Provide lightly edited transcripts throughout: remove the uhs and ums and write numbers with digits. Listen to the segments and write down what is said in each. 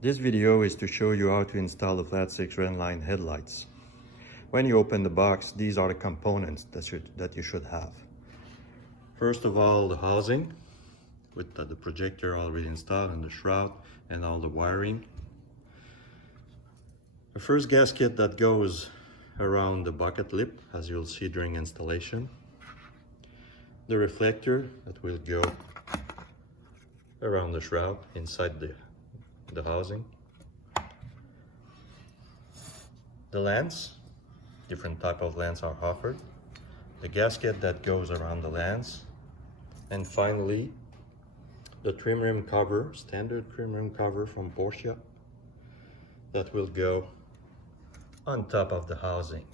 This video is to show you how to install the Flat6-Rennline headlights. When you open the box, these are the components that you should have. First of all, the housing with the projector already installed and the shroud and all the wiring. The first gasket that goes around the bucket lip, as you'll see during installation. The reflector that will go around the shroud inside the housing. The lens, different type of lens are offered. The gasket that goes around the lens. And finally, the trim rim cover, standard trim rim cover from Porsche that will go on top of the housing.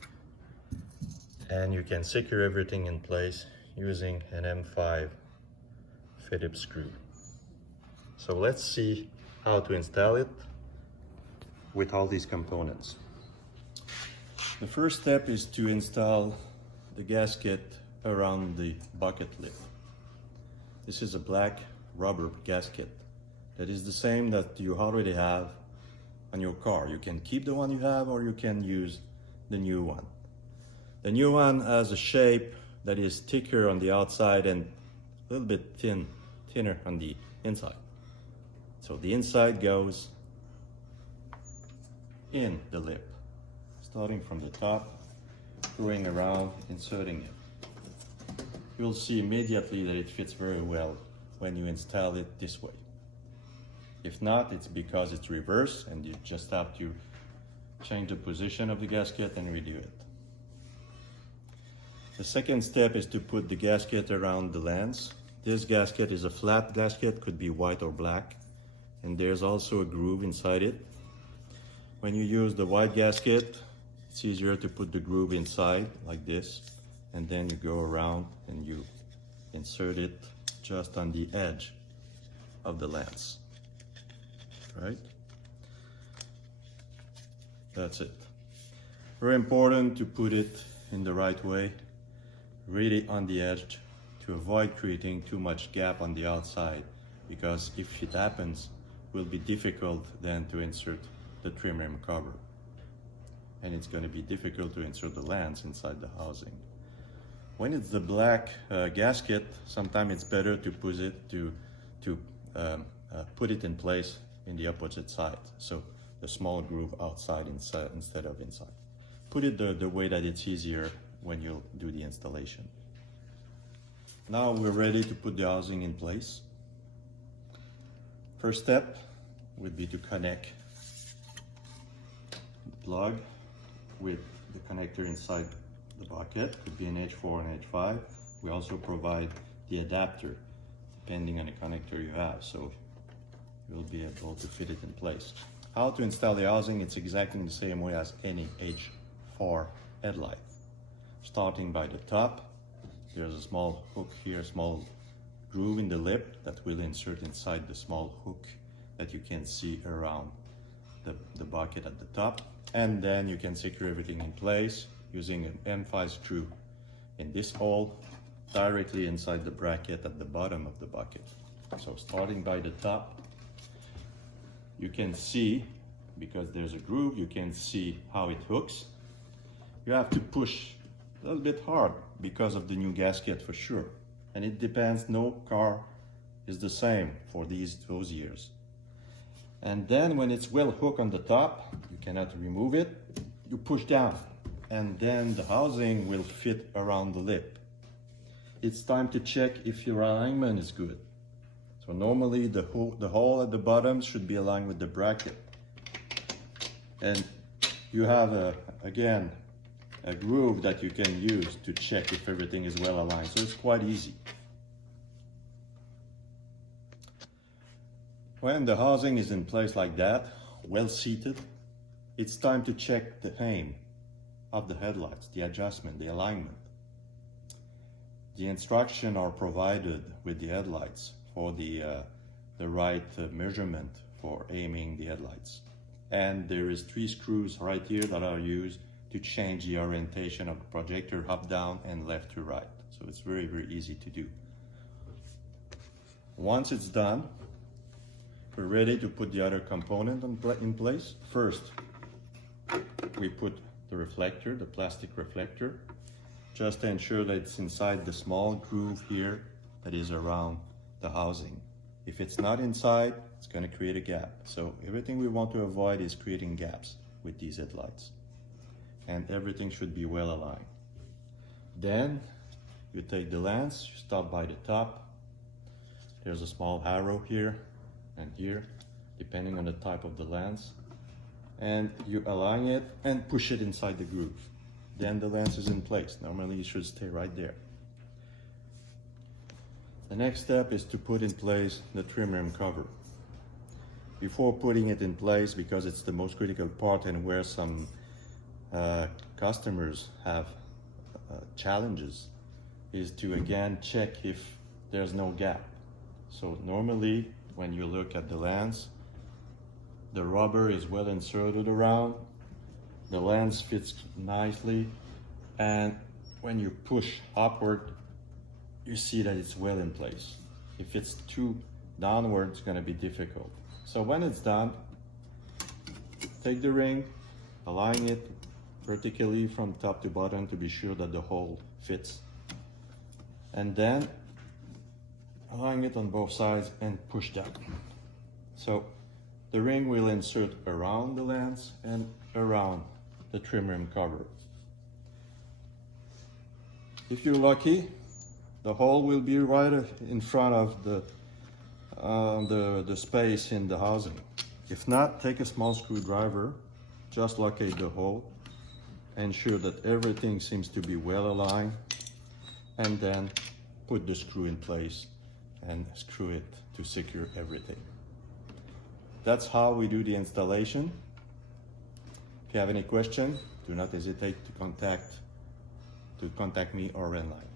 And you can secure everything in place using an M5 Phillips screw. So let's see how to install it with all these components. The first step is to install the gasket around the bucket lip. This is a black rubber gasket that is the same that you already have on your car. You can keep the one you have or you can use the new one. The new one has a shape that is thicker on the outside and a little bit thinner on the inside. So the inside goes in the lip, starting from the top, going around, inserting it. You'll see immediately that it fits very well when you install it this way. If not, it's because it's reversed and you just have to change the position of the gasket and redo it. The second step is to put the gasket around the lens. This gasket is a flat gasket, could be white or black. And there's also a groove inside it. When you use the white gasket, it's easier to put the groove inside like this, and then you go around and you insert it just on the edge of the lens, right? That's it. Very important to put it in the right way, really on the edge, to avoid creating too much gap on the outside, because if it happens, will be difficult then to insert the trim rim cover. And it's going to be difficult to insert the lens inside the housing. When it's the black gasket, sometimes it's better to put it in place in the opposite side. So the small groove outside instead of inside. Put it the way that it's easier when you do the installation. Now we're ready to put the housing in place. First step would be to connect the plug with the connector inside the bucket. Could be an H4 and H5. We also provide the adapter depending on the connector you have, so you'll be able to fit it in place. How to install the housing? It's exactly the same way as any H4 headlight. Starting by the top, there's a small hook here, small groove in the lip that will insert inside the small hook that you can see around the bucket at the top. And then you can secure everything in place using an M5 screw in this hole directly inside the bracket at the bottom of the bucket. So starting by the top, you can see, because there's a groove, you can see how it hooks. You have to push a little bit hard because of the new gasket for sure. And it depends, no car is the same for those years. And then when it's well hooked on the top, you cannot remove it, you push down, and then the housing will fit around the lip. It's time to check if your alignment is good. So normally the hole at the bottom should be aligned with the bracket. And you have again a groove that you can use to check if everything is well aligned. So it's quite easy. When the housing is in place like that, well seated, it's time to check the aim of the headlights, the adjustment, the alignment. The instructions are provided with the headlights for the right measurement for aiming the headlights. And there is 3 screws right here that are used to change the orientation of the projector up, down, and left to right. So it's very, very easy to do. Once it's done, we're ready to put the other component in place. First, we put the reflector, the plastic reflector, just to ensure that it's inside the small groove here that is around the housing. If it's not inside, it's going to create a gap. So everything we want to avoid is creating gaps with these headlights. And everything should be well aligned. Then you take the lens, you stop by the top. There's a small arrow here and here, depending on the type of the lens. And you align it and push it inside the groove. Then the lens is in place. Normally it should stay right there. The next step is to put in place the trim rim cover. Before putting it in place, because it's the most critical part and where some customers have challenges, is to again check if there's no gap. So normally when you look at the lens, the rubber is well inserted around, the lens fits nicely, and when you push upward, you see that it's well in place. If it's too downward, it's going to be difficult. So when it's done, take the ring, align it vertically from top to bottom to be sure that the hole fits. And then align it on both sides and push down. So the ring will insert around the lens and around the trim rim cover. If you're lucky, the hole will be right in front of the space in the housing. If not, take a small screwdriver, just locate the hole, ensure that everything seems to be well aligned, and then put the screw in place and screw it to secure everything. That's how we do the installation. If you have any questions, do not hesitate to contact me or Rennline.